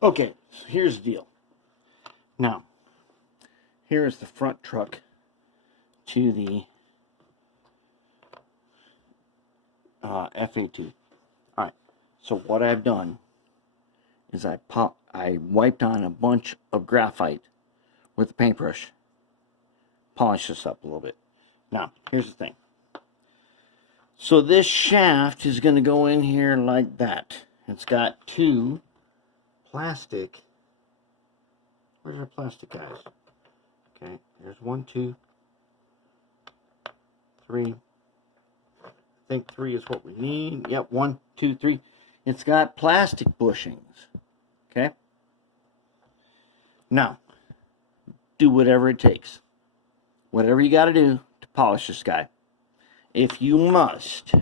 Okay, so here's the deal. Now, here is the front truck to the FA2. Alright, so what I've done is I wiped on a bunch of graphite with a paintbrush. Polish this up a little bit. Now, here's the thing. So this shaft is going to go in here like that. It's got two plastic. Where's our plastic guys? Okay, there's 1, 2, 3. I think 3 is what we need. Yep, 1, 2, 3. It's got plastic bushings. Okay? Now, do whatever it takes. Whatever you got to do to polish this guy. If you must,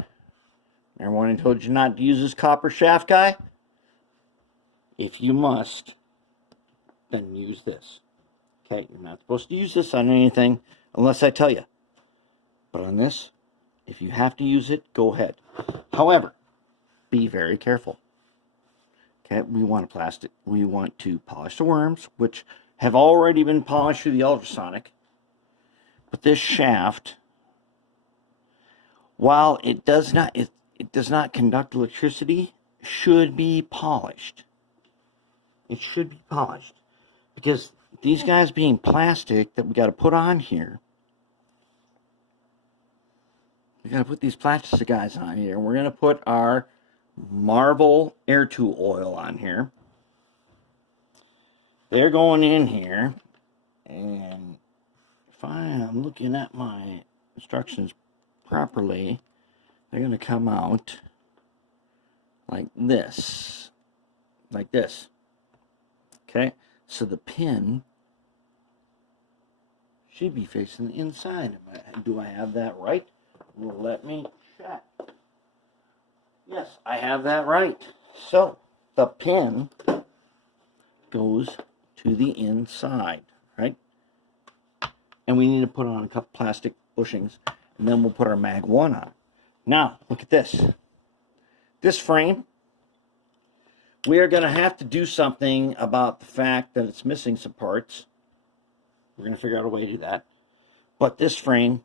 remember when I told you not to use this copper shaft guy? If you must, then use this. Okay, you're not supposed to use this on anything unless I tell you. But on this, if you have to use it, go ahead. However, be very careful. Okay, we want to polish the worms, which have already been polished through the ultrasonic. But this shaft, while it does not conduct electricity, should be polished. It should be polished. Because these guys being plastic that we got to put on here, we got to put these plastic guys on here. We're going to put our Marble air tool oil on here. They're going in here, and if I am looking at my instructions properly, they're going to come out like this. Like this. Okay? So the pin should be facing the inside. Do I have that right? Let me check. Yes, I have that right. So the pin goes to the inside, right? And we need to put on a couple plastic bushings, and then we'll put our Mag 1 on. Now, look at this. This frame, we are going to have to do something about the fact that it's missing some parts. We're going to figure out a way to do that. But this frame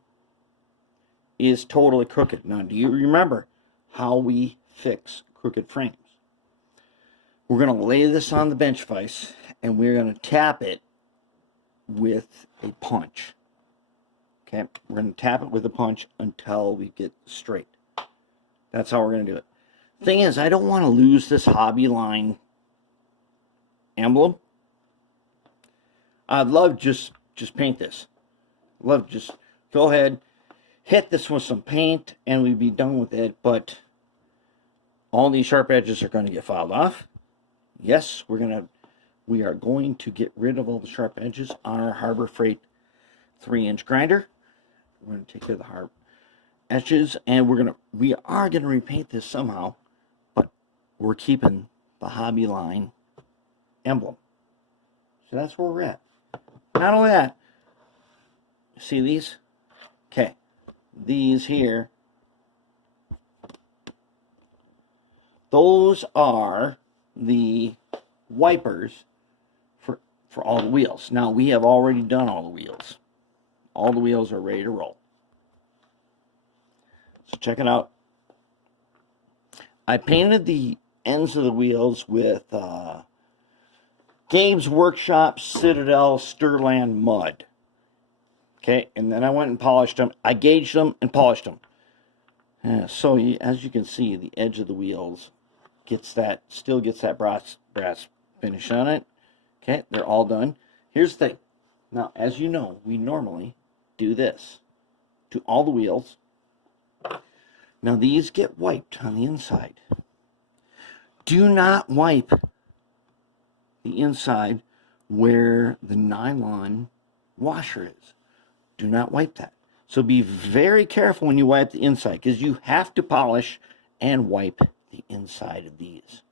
is totally crooked. Now, do you remember how we fix crooked frames? We're going to lay this on the bench vise, and we're going to tap it with a punch. Okay, we're going to tap it with a punch until we get straight. That's how we're going to do it. Thing is, I don't want to lose this Hobbyline emblem. I'd love just paint this. Love just go ahead, hit this with some paint, and we'd be done with it. But all these sharp edges are going to get filed off. Yes, we are going to get rid of all the sharp edges on our Harbor Freight 3-inch grinder. We're going to take care of the hard edges, and we are going to repaint this somehow, but we're keeping the Hobbyline emblem. So that's where we're at. Not only that, see these? Okay, these here, those are the wipers for all the wheels. Now, we have already done all the wheels. All the wheels are ready to roll. So check it out. I painted the ends of the wheels with Games Workshop Citadel Stirland mud. Okay, and then I went and polished them. I gauged them and polished them. So as you can see, the edge of the wheels still gets that brass finish on it. Okay, they're all done. Here's the thing. Now, as you know, we normally do this to all the wheels. Now, these get wiped on the inside. Do not wipe the inside where the nylon washer is. Do not wipe that. So be very careful when you wipe the inside, because you have to polish and wipe the inside of these.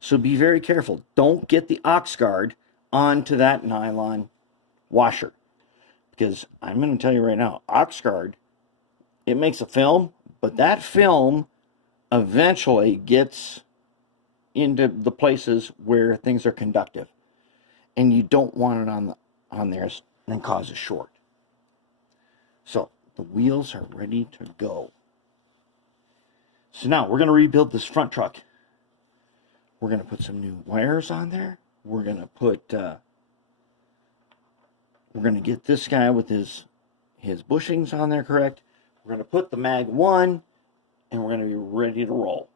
So be very careful. Don't get the ox guard onto that nylon washer. Because I'm going to tell you right now, ox guard, it makes a film, but that film eventually gets into the places where things are conductive, and you don't want it on there and cause a short. So the wheels are ready to go. So now we're going to rebuild this front truck. We're going to put some new wires on there. We're going to put we're going to get this guy with his bushings on there correct. We're going to put the mag 1, and we're going to be ready to roll.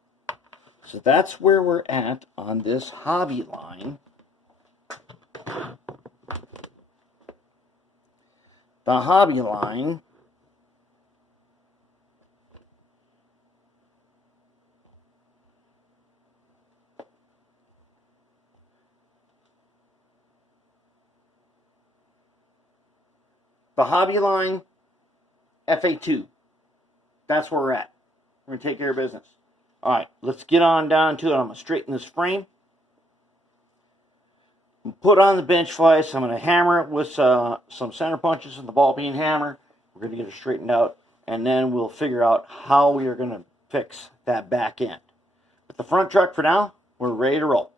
So that's where we're at on this Hobbyline. The Hobbyline FA2. That's where we're at. We're going to take care of business. All right, let's get on down to it. I'm going to straighten this frame. Put on the bench vise. I'm going to hammer it with some center punches and the ball peen hammer. We're going to get it straightened out, and then we'll figure out how we are going to fix that back end. But the front truck for now, we're ready to roll.